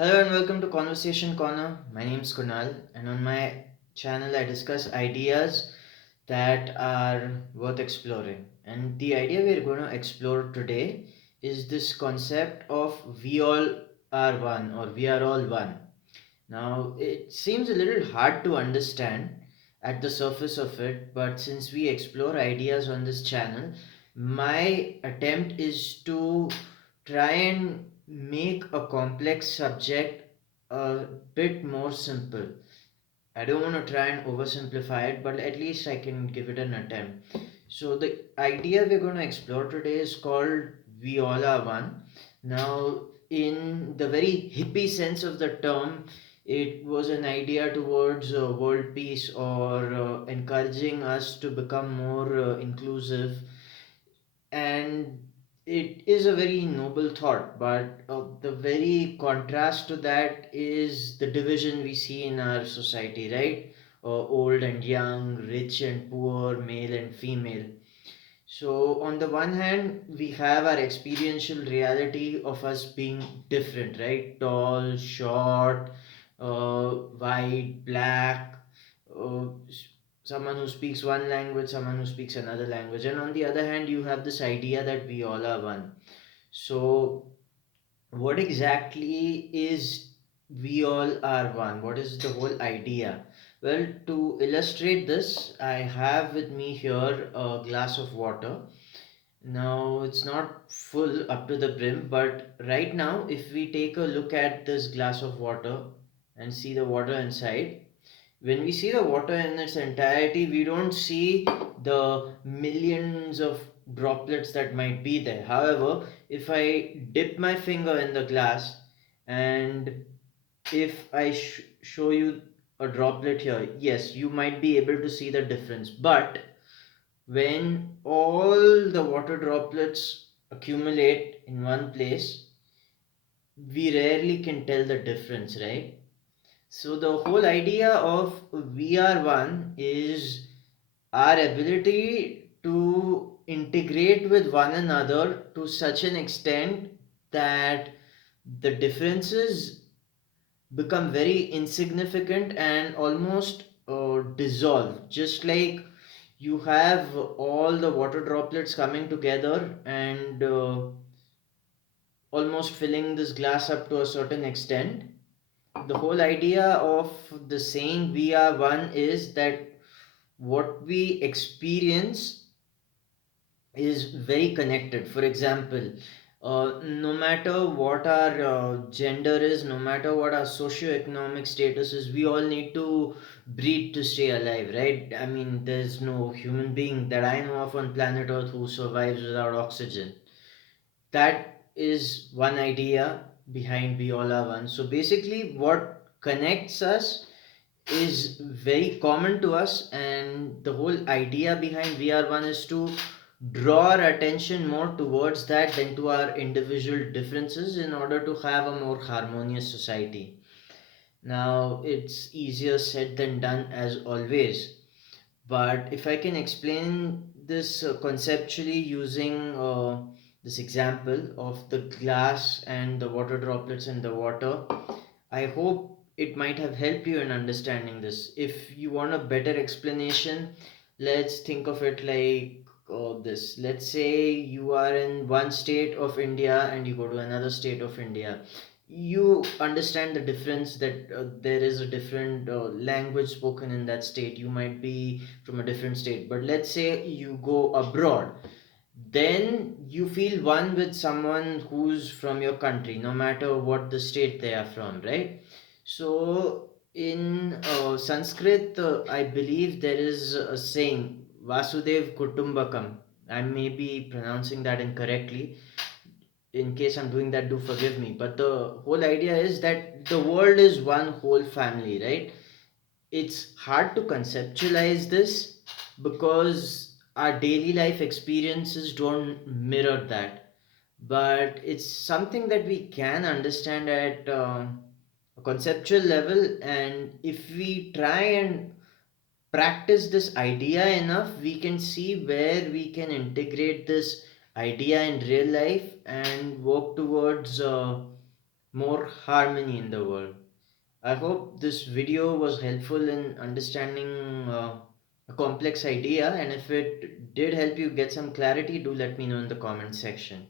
Hello and welcome to Conversation Corner. My name is Kunal, and on my channel, I discuss ideas that are worth exploring. And the idea we're going to explore today is this concept of we all are one or we are all one. Now, it seems a little hard to understand at the surface of it, but since we explore ideas on this channel, my attempt is to try and make a complex subject a bit more simple. I don't want to try and oversimplify it, but at least I can give it an attempt. So, the idea we're going to explore today is called We All Are One. Now, in the very hippie sense of the term, it was an idea towards world peace or encouraging us to become more inclusive, and it is a very noble thought, but the very contrast to that is the division we see in our society, right? Old and young, rich and poor, male and female. So on the one hand, we have our experiential reality of us being different, right? Tall, short, white, black, uh, s- someone who speaks one language, someone who speaks another language. And on the other hand, you have this idea that we all are one. So what exactly is we all are one? What is the whole idea? Well, to illustrate this, I have with me here a glass of water. Now, it's not full up to the brim, but right now, if we take a look at this glass of water and see the water inside, when we see the water in its entirety, we don't see the millions of droplets that might be there. However, if I dip my finger in the glass and if I show you a droplet here, yes, you might be able to see the difference. But when all the water droplets accumulate in one place, we rarely can tell the difference, right? So, the whole idea of we are one is our ability to integrate with one another to such an extent that the differences become very insignificant and almost dissolve. Just like you have all the water droplets coming together and almost filling this glass up to a certain extent. The whole idea of the saying we are one is that what we experience is very connected. For example, no matter what our gender is, no matter what our socio-economic status is, we all need to breathe to stay alive, right? I mean, there's no human being that I know of on planet Earth who survives without oxygen. That is one idea behind we all are one. So basically, what connects us is very common to us, and the whole idea behind we are one is to draw our attention more towards that than to our individual differences in order to have a more harmonious society. Now, it's easier said than done as always, but if I can explain this conceptually using this example of the glass and the water droplets in the water, I hope it might have helped you in understanding this. If you want a better explanation, let's think of it like this. Let's say you are in one state of India and you go to another state of India. You understand the difference that there is a different language spoken in that state. You might be from a different state, but let's say you go abroad, then you feel one with someone who's from your country, no matter what the state they are from, right? So in Sanskrit, I believe there is a saying, Vasudev Kutumbakam. I may be pronouncing that incorrectly. In case I'm doing that, do forgive me. But the whole idea is that the world is one whole family, right? It's hard to conceptualize this because our daily life experiences don't mirror that, but it's something that we can understand at a conceptual level, and if we try and practice this idea enough, we can see where we can integrate this idea in real life and work towards more harmony in the world. I hope this video was helpful in understanding a complex idea, and if it did help you get some clarity, do let me know in the comment section.